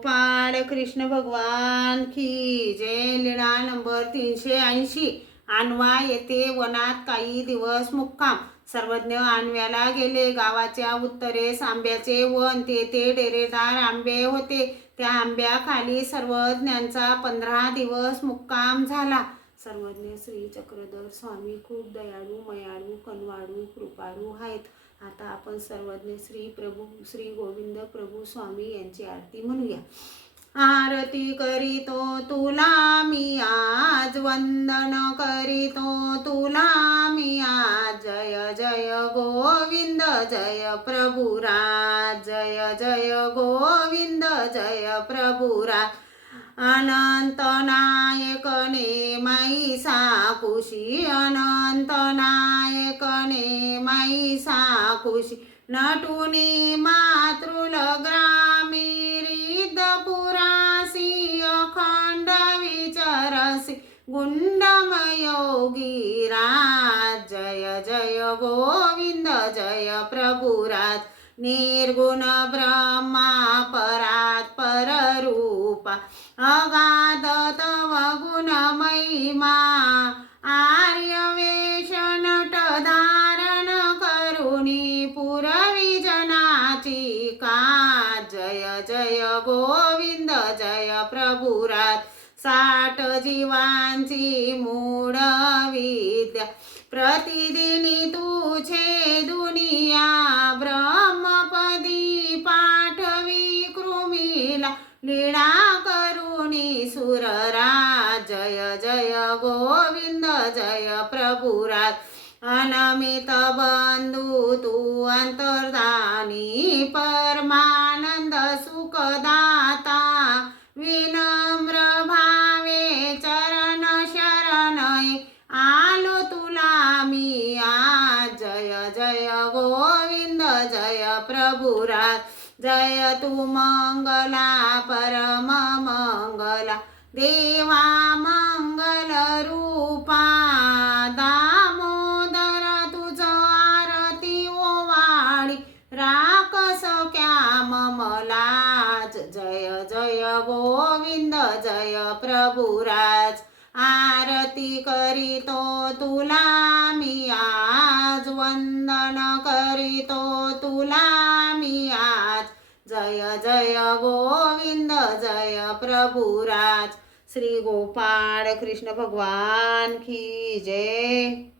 गोपाळ कृष्ण भगवान की जय। लीळा नंबर 380। आणवा येथे वनात काही दिवस मुक्काम। सर्वज्ञ आणव्याला गेले। गावाच्या उत्तरेस आंब्याचे वन, तेथे डेरेदार आंबे होते। त्या आंब्याखाली सर्वज्ञांचा 15 दिवस मुक्काम झाला। सर्वज्ञ श्री चक्रधर स्वामी खूप दयाळू, मयाळू, कनवाळू, कृपाळू आहेत। आता आपण सर्वज्ञ श्री प्रभू श्री गोविंद प्रभू स्वामी यांची आरती म्हणूया। आरती करीतो तुला मी आज, वंदन करीतो तुला मी आज। जय जय गोविंद जय प्रभुराज, जय जय गोविंद जय प्रभुराज। अनंत नायकने मैसा कुशी, अनंत नायकने मैसा कुशी। नटुनी मातृल ग्रामी रिद्धपुरासी, अखंड विचरसी गुंडमयोगी राज। जय जय गोविंद जय प्रभुराज। निर्गुण ब्रह्मा परात् पररूपा, अगाध तव गुण महिमा। आर्यवेश नट धारण करुणी, पुरवी जनाची काज। जय जय गोविंद जय प्रभुराज। 60 जीवांची मूळ विद्या, प्रतिदिनी तुझे दुनिया। ब्रह्मपदी पाठवी कृमीला, लीळा करुणी सुरराज। जय जय गोविंद जय प्रभुराज। अनमित बंधू तू अंतर्धानी, परमानंद सुखदाता। विनम्र भावे चरण शरणय, आलो तुला मी आज। जय जय गोविंद जय प्रभुराज। जय तू मंगला परम मंगला, देवा मंगल रूपा। दामोदर तुझ आरती ओवाळी, राख सख्या ममलाज। जय जय गोविंद जय प्रभुराज। आरती करीतो तुला मी आज, वंदन करीतो तुला मी आज। जय जय गोविंद जय प्रभुराज। श्री गोपाळ कृष्ण भगवान की जय।